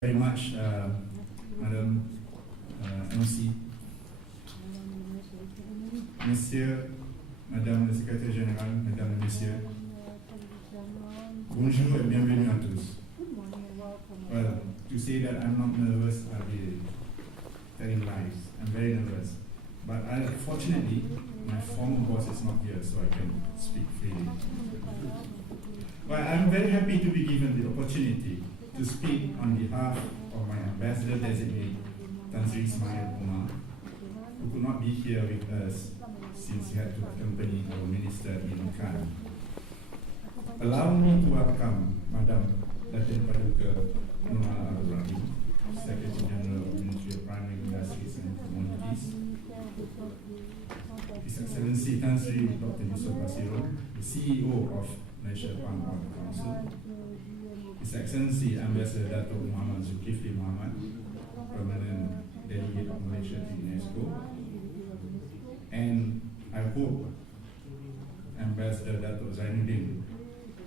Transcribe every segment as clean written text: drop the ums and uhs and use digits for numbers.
Very much, Madame MC. Monsieur, Madame le Secrétaire Général, Mesdames et Messieurs, bonjour et bienvenue à tous. Well, to say that I'm not nervous, I'll be telling lies. I'm very nervous. But fortunately, my former boss is not here, so I can speak freely. Well, I'm very happy to be given the opportunity to speak on behalf of my ambassador designate, Tan Sri Ismail Omar, who could not be here with us since he had to accompany our minister in Cannes. Allow me to welcome Madam Datin Paduka Nurmala Abdul-Rahim, Secretary General of the Ministry of Primary Industries and Commodities, His Excellency Tan Sri Dr. Yusof Basiro, the CEO of Malaysia Palm Oil Council, His Excellency Ambassador Dato' Muhammad Zulkifli Muhammad, Permanent Delegate of Malaysia to UNESCO, and I hope Ambassador Dato' Zainuddin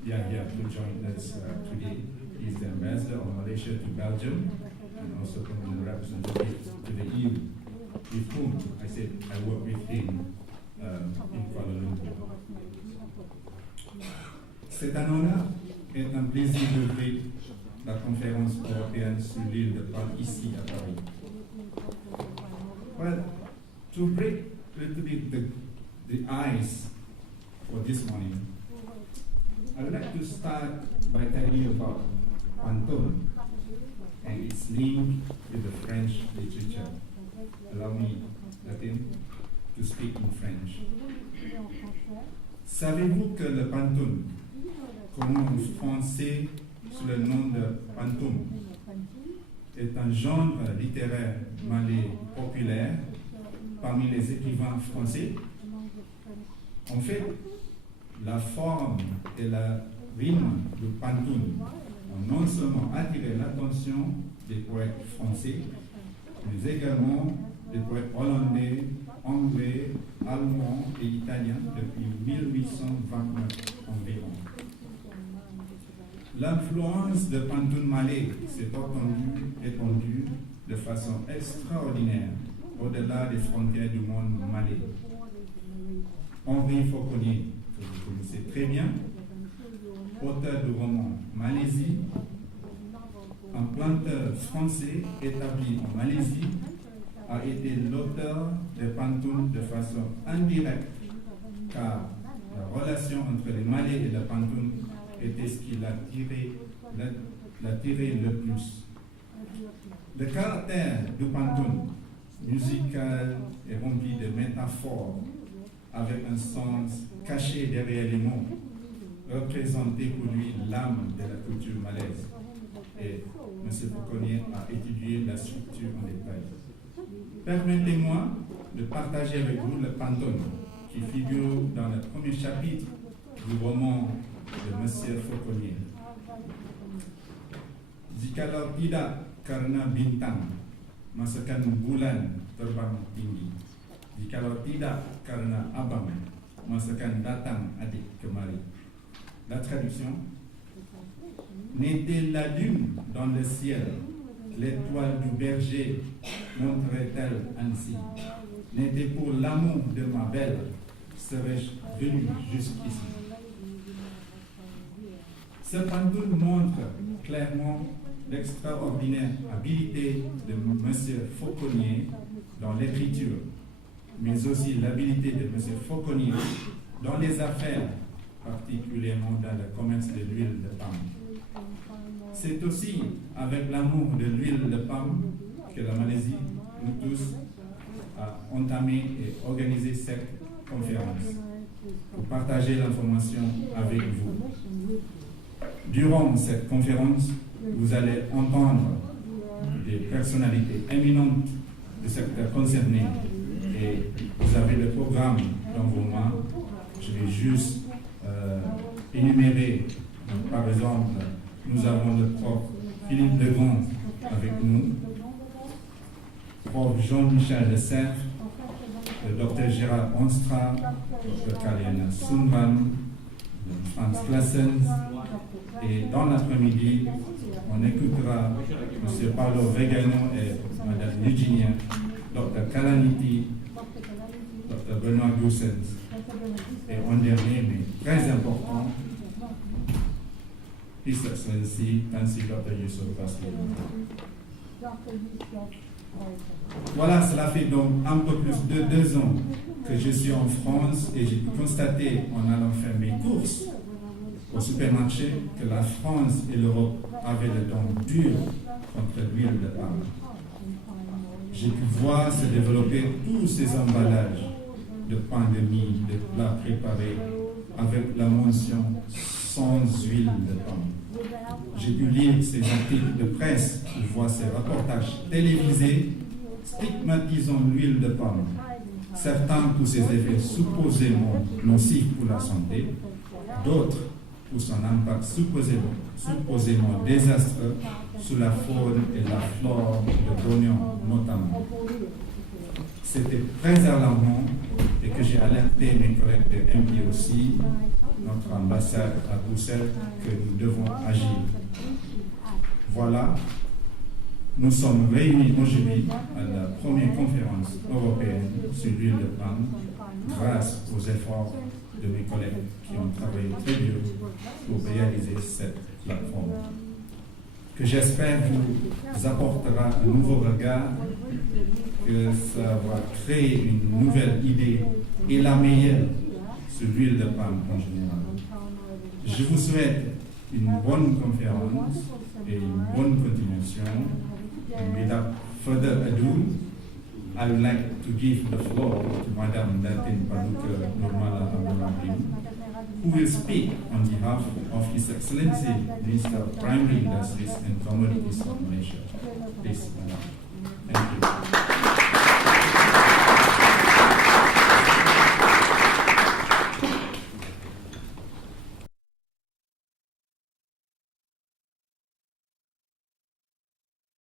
Yahya will join us today. He is the Ambassador of Malaysia to Belgium and also Permanent Representative to the EU, with whom I said I work with him in Kuala Lumpur. C'est un honneur et un plaisir d'ouvrir la conférence européenne sur l'île de Pâques ici à Paris. Well, to break a little bit the ice for this morning, I would like to start by telling you about Pantone and its link with the French literature. Allow me, Latin, to speak in French. Savez-vous que le Pantone, connu en français sous le nom de Pantoum, est un genre littéraire malais populaire parmi les écrivains français? En fait, la forme et la rime du Pantoum ont non seulement attiré l'attention des poètes français, mais également des poètes hollandais, anglais, allemands et italiens depuis 1829 environ. L'influence de Pantone malais s'est étendue de façon extraordinaire au-delà des frontières du monde malais. Henri Fauconnier, que vous connaissez très bien, auteur du roman Malaisie, un planteur français établi en Malaisie, a été l'auteur de Pantone de façon indirecte, car la relation entre les Malais et le Pantone était ce qui l'a tiré le plus. Le caractère du Pantone, musical et rempli de métaphores, avec un sens caché derrière les mots, représentait pour lui l'âme de la culture malaise. Et M. Fauconnier a étudié la structure en détail. Permettez-moi de partager avec vous le Pantone, qui figure dans le premier chapitre du roman de M. Fauconnier. Jikalau tidak karena bintang, masakan bulan terbang tinggi. Jikalau tidak karena abang, masakan datang adik kemari. La traduction: n'était la lune dans le ciel, l'étoile du berger montrait-elle ainsi. N'était pour l'amour de ma belle, serais-je venu jusqu'ici. Ce Pantone montre clairement l'extraordinaire habileté de M. Fauconnier dans l'écriture, mais aussi l'habileté de M. Fauconnier dans les affaires, particulièrement dans le commerce de l'huile de palme. C'est aussi avec l'amour de l'huile de palme que la Malaisie, nous tous, a entamé et organisé cette conférence pour partager l'information avec vous. Durant cette conférence, vous allez entendre des personnalités éminentes du secteur concerné et vous avez le programme dans vos mains. Je vais juste énumérer. Par exemple, nous avons le prof Philippe Legrand avec nous, prof Jean-Michel de Serre, le docteur Gérard Onstra, docteur Kaliana Sunvan, Franz Claessens. Et dans l'après-midi, on écoutera M. Paolo Vegano et Mme Eugenia, Dr. Kalaniti, Dr. Benoît Goossens. Et en dernier, mais très important, His Excellency Tansi Dr. Yusuf Basli. Voilà, cela fait donc un peu plus de 2 ans que je suis en France et j'ai pu constater en allant faire mes courses au supermarché que la France et l'Europe avaient le dent dur contre l'huile de palme. J'ai pu voir se développer tous ces emballages de pain de mie, de plats préparés avec la mention sans huile de palme. J'ai pu lire ces articles de presse ou voir ces reportages télévisés stigmatisant l'huile de palme, certains pour ses effets supposément nocifs pour la santé, d'autres pour son impact supposément désastreux sur la faune et la flore de l'oignon notamment. C'était très alarmant et que j'ai alerté mes collègues de MP aussi, notre ambassade à Bruxelles, que nous devons agir. Voilà, nous sommes réunis aujourd'hui à la première conférence européenne sur l'huile de palme grâce aux efforts de mes collègues qui ont travaillé très dur pour réaliser cette plateforme, que j'espère vous apportera un nouveau regard, que ça va créer une nouvelle idée et la meilleure sur l'huile de palme en général. Je vous souhaite une bonne conférence et une bonne continuation. And without further ado, I would like to give the floor to Madame Datin Paduka Nurmala Abdurrahim, who will speak on behalf of His Excellency Minister of Primary Industries and Commodities of Malaysia. Please, Madam. Thank you.